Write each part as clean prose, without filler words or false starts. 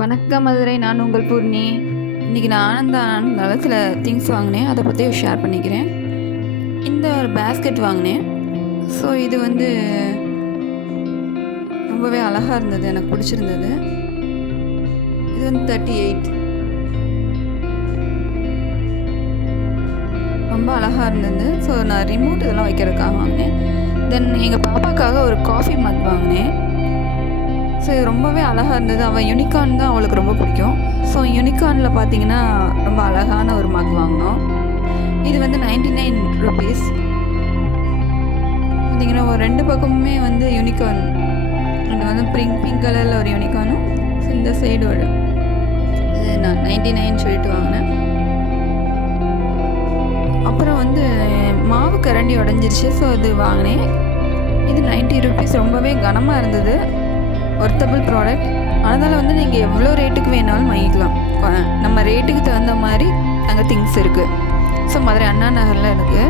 வணக்கம் மதுரை, நான் உங்கள் பூர்ணி. இன்றைக்கி நான் ஆனந்தால சில திங்ஸ் வாங்கினேன், அதை பற்றி ஷேர் பண்ணிக்கிறேன். இந்த ஒரு பேஸ்கெட் வாங்கினேன். ஸோ இது வந்து ரொம்பவே அழகாக இருந்தது, எனக்கு பிடிச்சிருந்தது. இது வந்து 38 ரொம்ப அழகாக இருந்தது. ஸோ நான் ரிமோட் இதெல்லாம் வைக்கிறதுக்காக வாங்கினேன். தென் எங்கள் பாப்பாக்காக ஒரு காஃபி மக் வாங்கினேன். ஸோ இது ரொம்பவே அழகாக இருந்தது. அவள் யூனிகார்ன் தான் அவளுக்கு ரொம்ப பிடிக்கும். ஸோ யூனிகார்னில் பார்த்தீங்கன்னா ரொம்ப அழகான ஒரு மக் வாங்கினோம். இது வந்து 99 ருபீஸ். பார்த்தீங்கன்னா ஒரு 2 பக்கமுமே வந்து யூனிகார்ன். இது வந்து பிங்க் கலரில் ஒரு யூனிகார்னும், இந்த சைடு ஒரு இது நான் 99 சொல்லிட்டு வாங்கினேன். அப்புறம் வந்து மாவு கரண்டி உடஞ்சிருச்சு. ஸோ இது வாங்கினேன். இது 90 ருபீஸ். ரொம்பவே கனமாக இருந்தது. Worthable product. அதனால் வந்து நீங்கள் எவ்வளோ ரேட்டுக்கு வேணாலும் வாங்கிக்கலாம். நம்ம ரேட்டுக்கு தகுந்த மாதிரி அங்கே திங்ஸ் இருக்குது. ஸோ மதுரை அண்ணா நகரில் இருக்குது.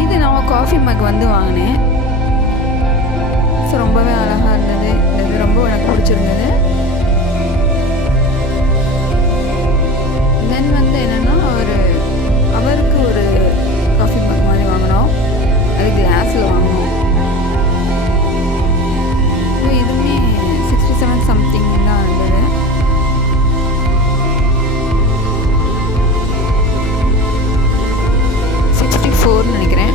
இது நான் காஃபி மக் வந்து வாங்கினேன். ஸோ ரொம்பவே அழகாக இருந்தது. இது ரொம்ப எனக்கு பிடிச்சிருந்தது. தென் வந்து என்னென்னா அவருக்கு ஒரு காஃபி மக் மாதிரி வாங்கினோம். அது கிளாஸில் வாங்கினோம். இதுவுமே 67 சம்திங் தான் இருந்தது. நினைக்கிறேன்.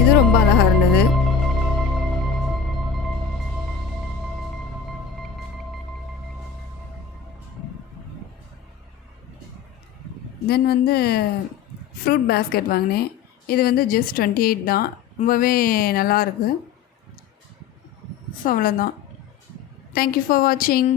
இது ரொம்ப அழகாக இருந்தது. தென் வந்து ஃப்ரூட் பேஸ்கெட் வாங்கினேன். இது வந்து ஜஸ்ட் 28 தான். ரொம்பவே நல்லாயிருக்கு. ஸோ அவ்வளோதான். தேங்க்யூ ஃபார் வாட்சிங்.